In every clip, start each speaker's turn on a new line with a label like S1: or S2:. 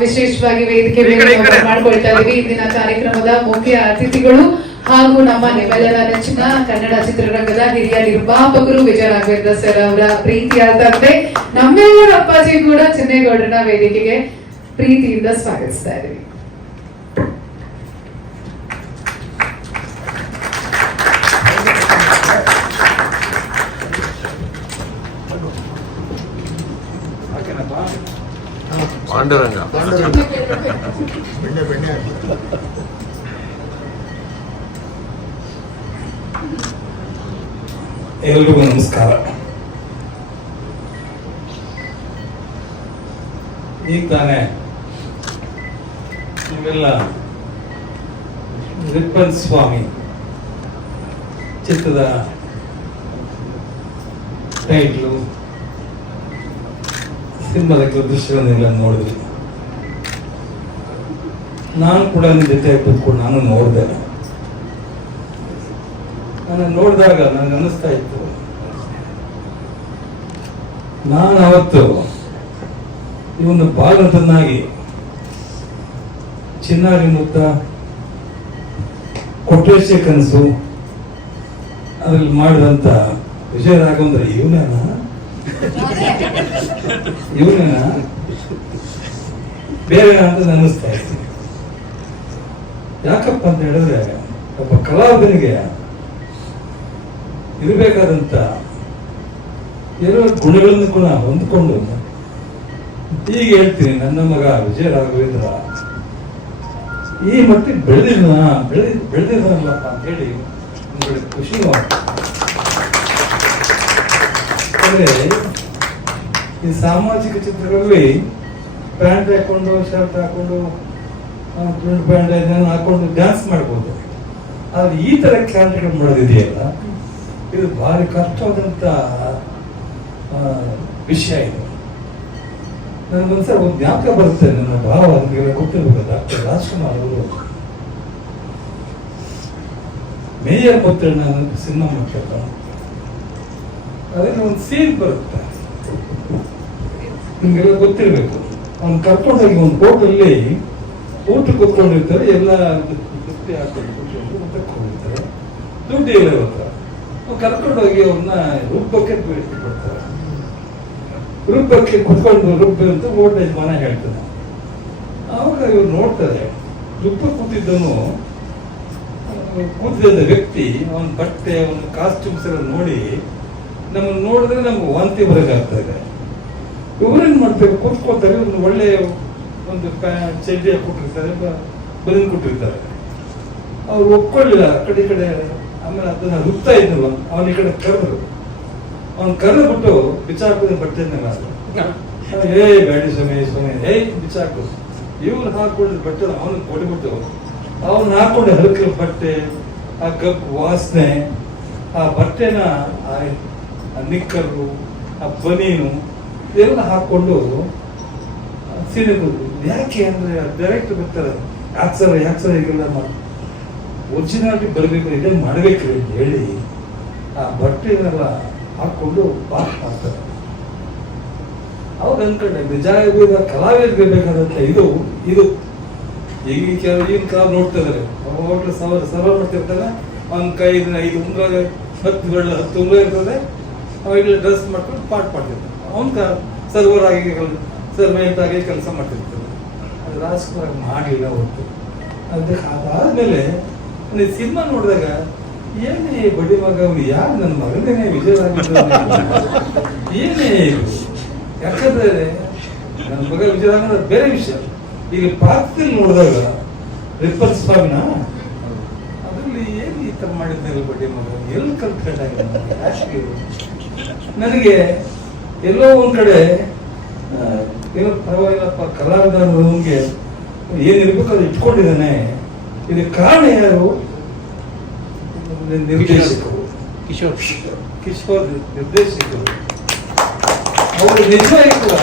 S1: ವಿಶೇಷವಾಗಿ ವೇದಿಕೆ. ಮಾಡ್ಕೊಳ್ತಾ ಇದೀವಿ ಇಂದಿನ ಕಾರ್ಯಕ್ರಮದ ಮುಖ್ಯ ಅತಿಥಿಗಳು ಹಾಗೂ ನಮ್ಮ ನಿಮ್ಮೆಲ್ಲರ ನೆಚ್ಚಿನ ಕನ್ನಡ ಚಿತ್ರರಂಗದ ಹಿರಿಯ ನಿರ್ಮಾಪಕರು ವಿಜಯ ರಾಘವೇಂದ್ರ ಸರ್ ಅವರ ಪ್ರೀತಿಯ ತಂದೆ ನಮ್ಮೆಲ್ಲರ ಅಪ್ಪಾಜಿ ಕೂಡ ಚಿನ್ನೇಗೌಡರನ್ನ ವೇದಿಕೆಗೆ ಪ್ರೀತಿಯಿಂದ ಸ್ವಾಗತಿಸ್ತಾ ಇದೀವಿ
S2: ಪಾಂಡುರಂಗ.
S3: ಎಲ್ರಿಗೂ ನಮಸ್ಕಾರ. ಈಗ ತಾನೇ ನೀವೆಲ್ಲ ರಿಪ್ಪನ್ ಸ್ವಾಮಿ ಚಿತ್ರದ ಟೈಟ್ಲು ಸಿನಿಮಾದ ಕೆಲವು ದೃಶ್ಯಗಳನ್ನೆಲ್ಲ ನೋಡಿದ್ವಿ ನಾನು ಕೂಡ ನಿಮ್ಮ ಜೊತೆ ಕೂತ್ಕೊಂಡು ನಾನು ನೋಡಿದೆ. ನಾನು ನೋಡಿದಾಗ ನನಗೆ ಅನ್ನಿಸ್ತಾ ಇತ್ತು. ನಾನು ಅವತ್ತು ಇವನು ಬಾಲಂತನಾಗಿ ಚಿನ್ನಾರಿ ಮುತ್ತ ಕೊಟ್ಟೇಶ ಕನಸು, ಅದ್ರಲ್ಲಿ ಮಾಡಿದಂತ ವಿಷಯ ರಾಘವೇಂದ್ರ ಇವನೇನ ಇವನೇನ ಬೇರೆ ಅಂತ ಅನ್ನಿಸ್ತಾ ಯಾಕಪ್ಪ ಅಂತ ಹೇಳಿದ್ರೆ, ಒಬ್ಬ ಕಲಾವಿದನಿಗೆ ಇರಬೇಕಾದಂತ ಏನೋ ಗುಣಗಳನ್ನು ಕೂಡ ಹೊಂದ್ಕೊಂಡು ಈಗ ಹೇಳ್ತೀನಿ, ನನ್ನ ಮಗ ವಿಜಯ ರಾಘವೇಂದ್ರ, ಈ ಮಟ್ಟಿಗೆ ಬೆಳೆದಿಲ್ಲ ಬೆಳೆ ಬೆಳೆದಿದ್ದಾನಲ್ಲಪ್ಪ ಅಂತ ಹೇಳಿ ಒಂದು ಖುಷಿ ಅಂದ್ರೆ ಈ ಸಾಮಾಜಿಕ ಚಿತ್ರಗಳಲ್ಲಿ ಪ್ಯಾಂಟ್ ಹಾಕೊಂಡು, ಶರ್ಟ್ ಹಾಕೊಂಡು ಪ್ರಿಂಟ್ ಪ್ಯಾಂಟ್ ಇದನ್ನು ಹಾಕೊಂಡು ಡ್ಯಾನ್ಸ್ ಮಾಡ್ಬೋದು. ಆದ್ರೆ ಈ ತರ ಕ್ಯಾರೆಕ್ಟರ್ ಮಾಡೋದಿದೆಯಲ್ಲ, ಇದು ಭಾರಿ ಕಷ್ಟವಾದಂತ ವಿಷಯ ಇದು. ನನಗೊಂದ್ಸಲ ಒಂದು ಜ್ಞಾಪಕ ಬರುತ್ತೆ, ನನ್ನ ಭಾವ ನಿಮಗೆಲ್ಲ ಕೊಟ್ಟಿರ್ಬೇಕು ಡಾಕ್ಟರ್ ರಾಜ್ಕುಮಾರ್ ಅವರು. ಮೇಯರ್ ಅನ್ನೋ ಸಿನಿಮಾ ಮಾಡ್ತಿರ್ತಾನೆ ಅದರಲ್ಲಿ ಒಂದು ಸೀನ್ ಬರುತ್ತೆ. ನಿಮ್ಗೆಲ್ಲ ಗೊತ್ತಿರಬೇಕು. ಅವ್ನು ಕರ್ಕೊಂಡೋಗಿ ಒಂದು ಬೋಟಲ್ಲಿ ಊಟ ಕೂತ್ಕೊಂಡಿರ್ತಾರೆ ಎಲ್ಲ ತೃಪ್ತಿ ಹಾಕೊಂಡು ಊಟಕ್ಕೆ ದುಡ್ಡು ಇಲ್ಲ ಇವತ್ತ ಅವ್ನು ಕರ್ಕೊಂಡೋಗಿ ಅವ್ರನ್ನ ರುಬ್ಬಕ್ಕೆ ಬಿಟ್ಟು ಕೊಡ್ತಾರೆ ರುಬ್ಬಕ್ಕೆ ಕುತ್ಕೊಂಡು ರುಬ್ಬಿ ಅಂತ ಓಟ್ ಯಜಮಾನ ಹೇಳ್ತಾನೆ. ಆವಾಗ ಇವ್ರು ನೋಡ್ತಾರೆ ರುಬ್ಬ ಕೂತಿದ್ದನು ಕೂತಿದ್ದ ವ್ಯಕ್ತಿ, ಅವನ ಬಟ್ಟೆ, ಅವನ ಕಾಸ್ಟ್ಯೂಮ್ಸ್ ಎಲ್ಲ ನೋಡಿ ನಮ್ಮನ್ನು ನೋಡಿದ್ರೆ ನಮ್ಗೆ ವಾಂತಿ ಬರೋಕ್ಕಾಗ್ತಾ ಇದೆ. ಇವ್ರೇನ್ ಮಾಡ್ಬೇಕು? ಕೂತ್ಕೋತಾರೆ ಒಂದು ಒಳ್ಳೆ ಒಂದು ಚಡ್ಡಿಯ ಚಡ್ಡಿ ಕೊಟ್ಟಿರ್ತಾರೆ ಬರೀನ್ ಕೊಟ್ಟಿರ್ತಾರೆ. ಅವ್ರು ಒಪ್ಕೊಳ್ಳಿಲ್ಲ ಕಡೆ ಕಡೆ, ಆಮೇಲೆ ಅದನ್ನ ರುಬ್ತಾ ಇದ್ನಲ್ಲ ಅವನ ಈ ಕಡೆ ಕರೆದ್ರು ಅವ್ನು ಕರೆದ್ಬಿಟ್ಟು ಬಿಚ್ಚಾಕಿದ ಬಟ್ಟೆನೆಲ್ಲ ಏ ಬೇಡಿ ಸ್ವಾಮಿ ಸ್ವಾಮಿ ಏಯ್ ಬಿಚ್ಚಾಕು. ಇವ್ರು ಹಾಕೊಂಡಿದ್ ಬಟ್ಟೆ ಅವನು ಕೊಡಿಬಿಟ್ಟು ಅವನು ಹಾಕೊಂಡು ಹರಕಿನ ಬಟ್ಟೆ, ಆ ಗಪ್ ವಾಸನೆ, ಆ ಬಟ್ಟೆನ ನಿಕ್ಕರು, ಆ ಬನೀನು ಇದೆಲ್ಲ ಹಾಕ್ಕೊಂಡು ಸೀರೆ ಕೊಡ್ತು ಯಾಕೆ ಅಂದ್ರೆ ಡೈರೆಕ್ಟ್ ಬರ್ತಾರೆ ಯಾಕೆ ಸರ ಯಾಕೆ ಸರ ಹೀಗೆಲ್ಲ ಮಾಡಿ? ಒರಿಜಿನಾಲಿಟಿ ಬರಬೇಕು, ಇದೇ ಮಾಡಬೇಕು ಅಂತ ಹೇಳಿ ಆ ಬಟ್ಟೆನೆಲ್ಲ ಹಾಕೊಂಡು ಪಾಕ್ ಮಾಡ್ತಾರೆ. ಅವಾಗ ಅನ್ಕೊಂಡೆ ನಿಜ ಇವಾಗ ಕಲಾವಿದರಿಗೆ ಬೇಕಾದಂತ ಇದು ಇದು. ಈಗ ಕೆಲವು ಈಗಿನ ಕಾಲ ನೋಡ್ತಾ ಇದಾರೆ. ಅವಾಗಲೂ ಸಾವಿರ ಸರ್ವ ಮಾಡ್ತಿರ್ತಾರೆ. ಅವ್ನ ಕೈ ಐದು ಉಂಗ್ರ, ಹತ್ತು ಹತ್ತು ಉಂಗ್ರ ಇರ್ತದೆ. ಅವಾಗಲೇ ಡ್ರೆಸ್ ಮಾಡ್ಕೊಂಡು ಪಾಠ ಮಾಡ್ತಿರ್ತಾರೆ ಅವನ್ ಕ ಸರ್ವರ್ ಆಗಿ ಸರ್ವೆಂಟ್ ಆಗಿ ಕೆಲಸ ಮಾಡ್ತಿರ್ತಾರೆ. ಅದು ರಾಜ್ಕುಮಾರ್ ಮಾಡಿಲ್ಲ ಹೊತ್ತು ಅದಕ್ಕೆ ಅದಾದ್ಮೇಲೆ ಅಂದ್ರೆ ಸಿನಿಮಾ ನೋಡಿದಾಗ, ಏನೇ ಬಡಿ ಮಗ ಅವನು ಯಾರು ನನ್ನ ಮಗನೇ ವಿಜಯ ರಾಘವೇಂದ್ರ ಏನೇ ಯಾಕಂದ್ರೆ ನನ್ನ ಮಗ ವಿಜಯ ರಾಘವೇಂದ್ರ ಬೇರೆ ವಿಷಯ. ಈಗ ಪಾತ್ರದಲ್ಲಿ ನೋಡಿದಾಗ ರಿಪಲ್ಸ್ ಸ್ವಾಮಿನ? ಅದರಲ್ಲಿ ಏನು ಈ ತರ ಮಾಡಿದ್ನಲ್ಲ ಬಡ್ಡಿ ಮಗ? ಎಲ್ಲಿ ಕಲ್ತ್ಕೊಂಡಾಗ ನನಗೆ ಎಲ್ಲೋ ಒಂದು ಕಡೆ ಏನೋ ಪರವಾಗಿಲ್ಲಪ್ಪ ಕಲಾವಿದ ಅನ್ನೋದವ್ನಿಗೆ ಏನಿರ್ಬೇಕು ಅದು ಇಟ್ಕೊಂಡಿದ್ದಾನೆ. ಇದಕ್ಕೆ ಕಾರಣ ಯಾರು? ನಿರ್ದೇಶಕರು.
S4: ಕಿಶೋರ್.
S3: ಕಿಶೋರ್ ನಿರ್ದೇಶಕರು. ಅವರು ನಿಜವಾಗಿ ಕೂಡ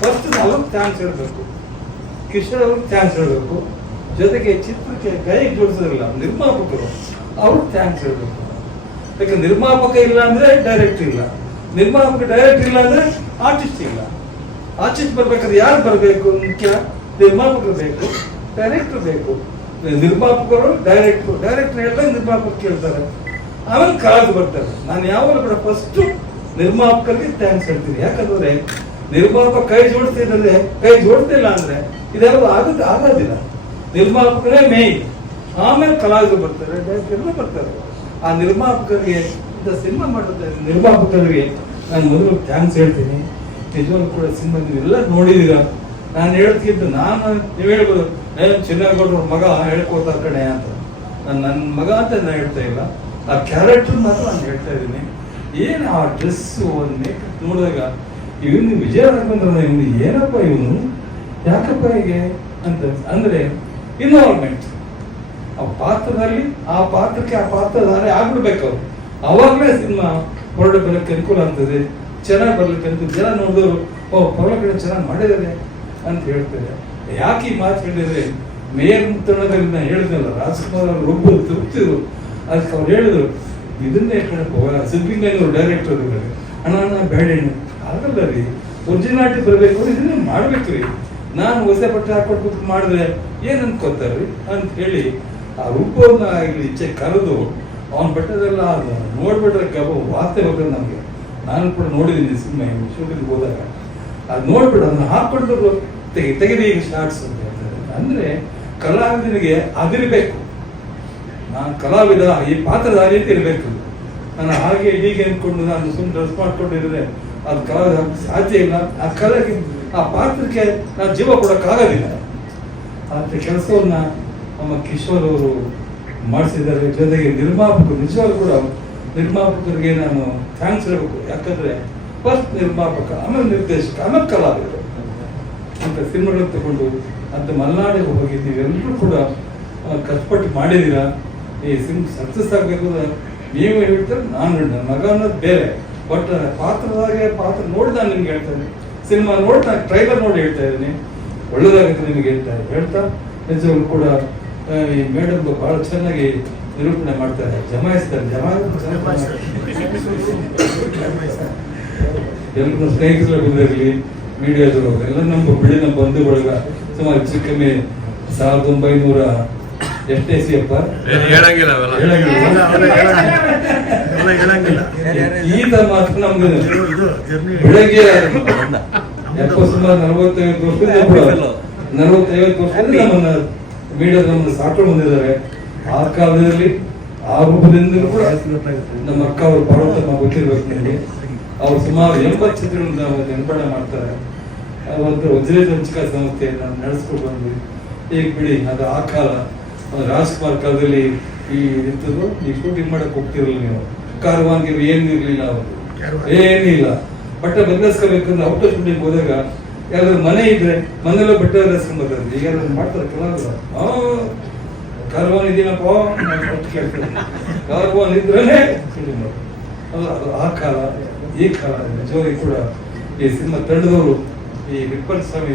S3: ಫಸ್ಟ್ ನಾವು ಚಾನ್ಸ್ ಹೇಳಬೇಕು ಕಿಶೋರ್ ಅವ್ರಿಗೆ ಚಾನ್ಸ್ ಹೇಳಬೇಕು ಜೊತೆಗೆ ಚಿತ್ರಕ್ಕೆ ಕೈ ಜೋಡಿಸೋದಿಲ್ಲ ನಿರ್ಮಾಪಕರು ಅವ್ರಿಗೆ ಚಾನ್ಸ್ ಹೇಳಬೇಕು ಯಾಕೆ ನಿರ್ಮಾಪಕ ಇಲ್ಲ ಅಂದರೆ ಡೈರೆಕ್ಟ್ ಇಲ್ಲ. ನಿರ್ಮಾಪಕ ಡೈರೆಕ್ಟ್ ಇಲ್ಲ ಅಂದ್ರೆ ಆರ್ಟಿಸ್ಟ್ ಇಲ್ಲ. ಆರ್ಟಿಸ್ಟ್ ಬರ್ಬೇಕಾದ್ರೆ ಯಾರು ಬರಬೇಕು? ಮುಖ್ಯ ನಿರ್ಮಾಪಕರು ಬೇಕು ಡೈರೆಕ್ಟರ್ ಬೇಕು. ನಿರ್ಮಾಪಕರು ಡೈರೆಕ್ಟರ್ ಡೈರೆಕ್ಟರ್ ಎಲ್ಲ ನಿರ್ಮಾಪಕ ಕೇಳ್ತಾರೆ. ಆಮೇಲೆ ಕಲಾವಿದ ಬರ್ತಾರೆ. ನಾನು ಯಾವಾಗಲೂ ಕೂಡ ಫಸ್ಟ್ ನಿರ್ಮಾಪಕರಿಗೆ ಥ್ಯಾಂಕ್ಸ್ ಹೇಳ್ತೀನಿ. ಯಾಕಂದ್ರೆ ನಿರ್ಮಾಪಕ ಕೈ ಜೋಡಿಸ್ತಿದ್ರೆ ಕೈ ಜೋಡ್ತಿಲ್ಲ ಅಂದ್ರೆ ಇದೆಲ್ಲ ಆಗುತ್ತೆ? ಆಗೋದಿಲ್ಲ. ನಿರ್ಮಾಪಕರೇ ಮೇನ್ ಆಮೇಲೆ ಕಲಾವಿದರು ಬರ್ತಾರೆ ಡೈರೆಕ್ಟರ್ ಬರ್ತಾರೆ. ಆ ನಿರ್ಮಾಪಕರಿಗೆ ಸಿನಿಮಾ ಮಾಡುವಂಥ ನಿರ್ಮಾಪಕರಿಗೆ ನಾನು ಮೊದಲು ಥ್ಯಾಂಕ್ಸ್ ಹೇಳ್ತೀನಿ. ನಿಜವಾಗ್ಲೂ ಕೂಡ ಸಿನಿಮಾ ನೀವೆಲ್ಲ ನೋಡಿದೀರ ನಾನು ಹೇಳ್ತಿದ್ದು ನಾನು, ನೀವು ಹೇಳ್ಬೋದು. ಏ ಚಿನ್ನಗೌಡ್ರ ಮಗ ಹೇಳ್ಕೊತಾ ಕಣೆ ಅಂತ. ನಾನು ನನ್ನ ಮಗ ಅಂತ ನಾನು ಹೇಳ್ತಾ ಇಲ್ಲ. ಆ ಕ್ಯಾರೆಕ್ಟರ್ ಮಾತ್ರ ನಾನು ಹೇಳ್ತಾ ಇದ್ದೀನಿ. ಏನು ಆ ಡ್ರೆಸ್ ಒಂದು ನೋಡಿದಾಗ ಇವನು ವಿಜಯ ರಾಘವೇಂದ್ರ ಇವನು ಏನಪ್ಪ ಇವನು? ಯಾಕಪ್ಪ ಹೀಗೆ ಅಂತ. ಅಂದರೆ ಇನ್ವಾಲ್ವ್ಮೆಂಟ್ ಆ ಪಾತ್ರದಲ್ಲಿ, ಆ ಪಾತ್ರಕ್ಕೆ ಆ ಪಾತ್ರಧಾರೆ ಆಗ್ಬಿಡ್ಬೇಕು ಅವ್ರು. ಅವಾಗಲೇ ಸಿನಿಮಾ ಹೊರಡೆ ಬರೋಕ್ಕೆ ಅನುಕೂಲ ಆಗ್ತದೆ, ಚೆನ್ನಾಗಿ ಬರ್ಲಿಕ್ಕೆ ಅಂತ ಜನ ನೋಡಿದ್ರು ಓ ಪರವಾಗಿಲ್ಲ ಚೆನ್ನಾಗಿ ಮಾಡಿದ್ದಾರೆ ಅಂತ ಹೇಳ್ತಾರೆ. ಯಾಕೆ ಈ ಮಾತು ಹೇಳಿದರೆ, ಮೇಯರ್ ಮುತ್ತಣ್ಣದಲ್ಲಿ ನಾನು ಹೇಳಿದ್ನಲ್ಲ, ರಾಜ್ಕುಮಾರ್ ಅವರು ಒಬ್ಬರು ತೃಪ್ತಿರು. ಅದಕ್ಕೆ ಅವ್ರು ಹೇಳಿದ್ರು, ಇದನ್ನೇ ಕಣಪ್ಪ ಸಿದ್ಲಿಂಗಯ್ಯನವರು ಡೈರೆಕ್ಟರ್ ಅಣ್ಣ ಅಣ್ಣ, ಬೇಡ. ಆಗಲ್ಲ ರೀ. ಒರಿಜಿನಾಲಿಟಿ ಬರಬೇಕು ಇದನ್ನೇ ಮಾಡಬೇಕು ರೀ. ನಾನು ಹೊಸ ಬಟ್ಟೆ ಹಾಕೊಂಡು ಮಾಡಿದ್ರೆ ಏನ್ ಅನ್ಕೋತಾರ್ರಿ ಅಂತ ಹೇಳಿ ಆ ರೂಪವನ್ನು ಇಲ್ಲಿ ಇಚ್ಛೆ ಕರೆದು ಅವನ ಬೆಟ್ಟದೆಲ್ಲ ನೋಡ್ಬಿಟ್ರೆ ಗಬ ವಾರ್ತೆ ಹೋಗೋದು ನಮಗೆ. ನಾನು ಕೂಡ ನೋಡಿದ್ದೀನಿ ಸಿನಿಮಾ ಶೂಟಿಂಗ್ ಹೋದಾಗ. ಅದು ನೋಡ್ಬಿಟ್ಟು ಅದನ್ನ ಹಾಕೊಂಡು ತೆಗೆ, ತೆಗೆದು ಈಗ ಶಾರ್ಟ್ಸ್ ಅಂತ ಹೇಳ್ತಾರೆ. ಅಂದ್ರೆ ಕಲಾವಿದನಿಗೆ ಅದಿರಬೇಕು. ನಾನು ಕಲಾವಿದ, ಈ ಪಾತ್ರದ ಇರಬೇಕು. ನಾನು ಹಾಗೆ ಹೀಗೆ ಅಂದ್ಕೊಂಡು ನಾನು ಸುಮ್ಮನೆ ಡ್ರೆಸ್ ಮಾಡ್ಕೊಂಡಿದ್ರೆ ಅದು ಕಲಾವಿದ ಸಾಧ್ಯ ಇಲ್ಲ. ಆ ಕಲೆಗೆ, ಆ ಪಾತ್ರಕ್ಕೆ ನಾನು ಜೀವ ಕೊಡೋಕ್ಕಾಗೋದಿಲ್ಲ. ಅಂತ ಕೆಲಸವನ್ನ ನಮ್ಮ ಕಿಶೋರ್ ಅವರು ಮಾಡಿಸಿದ್ದಾರೆ. ಜೊತೆಗೆ ನಿರ್ಮಾಪಕರು, ನಿಜವಾಗ್ಲೂ ಕೂಡ ನಿರ್ಮಾಪಕರಿಗೆ ನಾನು ಥ್ಯಾಂಕ್ಸ್ ಹೇಳಬೇಕು. ಯಾಕಂದ್ರೆ ಫಸ್ಟ್ ನಿರ್ಮಾಪಕ, ಆಮೇಲೆ ನಿರ್ದೇಶಕ, ಆಮೇಲೆ ಕಲಾವಿದರು ಅಂತ ಸಿನಿಮಾಗಳನ್ನು ತಗೊಂಡು ಅಂತ ಮಲೆನಾಡಿಗೆ ಹೋಗಿದ್ದೀವಿ ಎಲ್ಲರೂ ಕೂಡ ಕಷ್ಟಪಟ್ಟು ಮಾಡಿದ್ದೀರಾ? ಈ ಸಿನಿಮಾ ಸಕ್ಸಸ್ ಆಗಬೇಕು ನೀವು ಹೇಳ್ತಾರೆ, ನಾನು. ನನ್ನ ಮಗ ಅನ್ನೋದು ಬೇರೆ. ಬಟ್ ಪಾತ್ರದಾಗೆ ಪಾತ್ರ ನೋಡಿದ ನಾನು ನಿಮ್ಗೆ ಹೇಳ್ತೇನೆ ಸಿನಿಮಾ ನೋಡಿ ನಾನು ಟ್ರೈಲರ್ ನೋಡಿ ಹೇಳ್ತಾ ಇದ್ದೀನಿ. ಒಳ್ಳೇದಾಗುತ್ತೆ ನಿಮಗೆ ಹೇಳ್ತಾ ಹೇಳ್ತಾ. ನಿಜವಾಗ್ಲೂ ಕೂಡ ಈ ಮೇಡಮ್ ಬಹಳ ಚೆನ್ನಾಗಿ ನಿರೂಪಣೆ ಮಾಡ್ತಾರೆ. ಜಮಾಯಿಸ್ತಾರೆ ಜಮಾಯಿಸ್ತಾರೆ. ಎಲ್ಲರೂ ಸ್ನೇಹಿತರು ಬಂದಿರಲಿ ಮೀಡಿಯಾದವರು ಎಲ್ಲ ನಮ್ಮ ಬಿಳಿ ನಮ್ಮ ಬಂಧು ಬಳಗ. ಸುಮಾರು ಹೆಚ್ಚು ಕಮ್ಮಿ ಸಾವಿರದ ಒಂಬೈನೂರ ಎಷ್ಟೇ ಸಿಯಪ್ಪ
S2: ಹೇಳಂಗಿಲ್ಲ
S3: ಈಗ ಮಾತ್ರ
S4: ಜರ್ನಿ.
S3: ಬೆಳಗ್ಗೆ ಎಪ್ಪತ್ತು ಸುಮಾರು ನಲವತ್ತೈವತ್ತು ವರ್ಷ ನಲವತ್ತೈವತ್ತು ವರ್ಷದಿಂದ ನಮ್ಮನ್ನ ಮೀಡಿಯಾ ನಮ್ಮನ್ನು ಸಾಕೊಂಡು ಬಂದಿದ್ದಾರೆ ಆ ಕಾಲದಲ್ಲಿ ಆ ರೂಪದಿಂದಲೂ ಕೂಡ ನಮ್ಮ ಅಕ್ಕ ಅವರು ಪಾರ್ವತಮ್ಮ ಗೊತ್ತಿರ್ಬೇಕು ನನಗೆ ಅವ್ರು ಸುಮಾರು ಎಂಬತ್ತು ಚಿತ್ರಗಳನ್ನ ನಿರ್ಮಾಣ ಮಾಡ್ತಾರೆ. ಅವತ್ತು ವಜ್ರ ಸಂಚಿಕಾ ಸಂಸ್ಥೆಯನ್ನ ನಡೆಸ್ಕೊಂಡು ಬಂದ್ವಿ. ಈಗ ಬಿಡಿ ಅದು ಆ ಕಾಲ. ರಾಜ್ಕುಮಾರ್ ಕಾಲದಲ್ಲಿ ಈ ನಿಂತದ್ದು ಈ ಶೂಟಿಂಗ್ ಮಾಡಕ್ ಹೋಗ್ತಿರಲಿಲ್ಲ ನೀವು. ಕಾರ್ವಾನ್ಗೆ ಏನು ಇರಲಿಲ್ಲ ಅವರು. ಏನಿಲ್ಲ ಬಟ್ಟೆ ಬದಲಾಯಿಸ್ಕೋಬೇಕಂದ್ರೆ ಔಟ್ ಆಫ್ ಶೂಟಿಂಗ್ ಹೋದಾಗ ಯಾವ್ದಾದ್ರು ಮನೆ ಇದ್ರೆ ಮನೆಯಲ್ಲ ಬಟ್ಟೆ ಬರ್ತಾರೆ. ಈಗ ಮಾಡ್ತಾರೆ ಕೆಲವರು. ಕಾರ್ವಾನ್ ಇದೀನಪ್ಪ ಕಾರ್ವಾನ್ ಮಾಡೋದು ಅದು ಆ ಕಾಲ, ಈ ಕಾಲ ನಿಜವಾಗಿ ಕೂಡ ಈ ಸಿನಿಮಾ ತಂಡದವರು ಈ ವಿಪ್ಪನ್ ಸ್ವಾಮಿ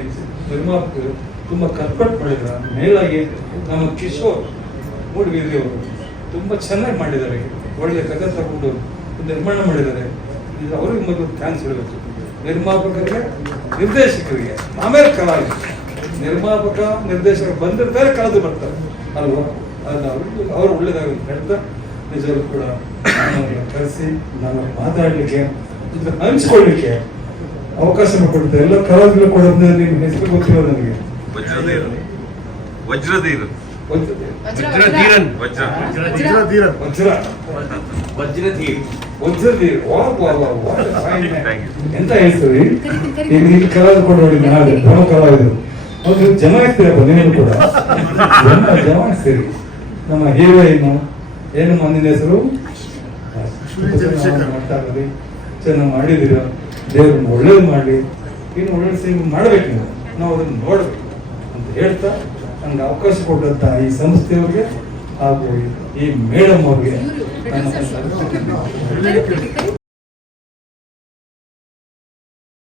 S3: ನಿರ್ಮಾಪಕರು ತುಂಬಾ ಕಷ್ಟಪಟ್ಟು ಮಾಡಿದ್ರು. ಮೇಲಾಗಿ ನಮ್ಮ ಕಿಶೋರ್ ಮೂಡಗಿರಿ ತುಂಬ ತುಂಬಾ ಚೆನ್ನಾಗಿ ಮಾಡಿದ್ದಾರೆ. ಒಳ್ಳೆ ಕಥೆ ತಗೊಂಡು ನಿರ್ಮಾಣ ಮಾಡಿದ್ದಾರೆ. ಇದು ಅವ್ರಿಗೆ ಮೊದಲು ಥ್ಯಾಂಕ್ಸ್ ಹೇಳಬೇಕು ನಿರ್ಮಾಪಕರಿಗೆ ನಿರ್ದೇಶಕರಿಗೆ ಆಮೇಲೆ ಕಲಾವಿದರು. ನಿರ್ಮಾಪಕ ನಿರ್ದೇಶಕ ಬಂದಿರ್ತಾರೆ ಕಳೆದು ಬರ್ತಾರೆ. ಅಲ್ವಾ? ಅದನ್ನ ಅವರು ಅವ್ರು ಒಳ್ಳೇದಾಗುತ್ತೆ ಹೇಳ್ತಾ ನಿಜವಾಗ್ಲೂ ಕೂಡ ಕರೆಸಿ ನಾನು ಮಾತಾಡಲಿಕ್ಕೆ ಹಂಚ್ಕೊಳ್ಳಿಕ್ಕೆ ಅವಕಾಶ ಕೊಡುತ್ತೆ. ಎಲ್ಲ ಕಲಾವಿದರು ಕೂಡ ನಿಮ್ಮ ಹೆಸರು ಗೊತ್ತಿಲ್ಲ ನನಗೆ.
S2: ವಜ್ರಧೀರ ವಜ್ರಧೀರ
S3: ಗೊತ್ತಿದೆ.
S2: ವಜ್ರಧೀರನ್ ವಜ್ರ.
S4: ವಜ್ರ.
S3: ವಜ್ರ
S2: ವಜ್ರಧೀರ್
S3: ವಜ್ರಧೀರ್. ಎಂತ ಹೇಳ್ತೀರಿ ಈಗ ಇಲ್ಲಿ ಕಲಾವಿದ್ರು ಕೂಡ ನೋಡಿ ನಾಳೆ ಧರ್ಮ ಕಲಾವಿದರು ಅವ್ರು ಜಮಾಯಿಸ್ತೀರಪ್ಪ ನೀವು ಕೂಡ ಜನ ಜಮಾಯಿಸ್ತೀರಿ ನಮ್ಮ ಹೀರೋಯಿನ್ ಏನು ಮಂದಿನ ಹೆಸರು. ಮಾಡ್ತಾ ಇದ್ದೀರಿ ಚೆನ್ನಾಗಿ ಮಾಡಿದ್ದೀರ ದೇವ್ರನ್ನ ಒಳ್ಳೇದು ಮಾಡಿ ಇನ್ನು ಒಳ್ಳೆ ಸೇವೆ ಮಾಡ್ಬೇಕು ನೀವು ನಾವು ಅದನ್ನು ನೋಡ್ಬೇಕು ಅಂತ ಹೇಳ್ತಾ ನನಗೆ ಅವಕಾಶ ಕೊಟ್ಟಂತ ಈ ಸಂಸ್ಥೆಯವ್ರಿಗೆ ಹಾಗೂ ಈ ಮೇಡಮ್ ಅವ್ರಿಗೆ ನನ್ನ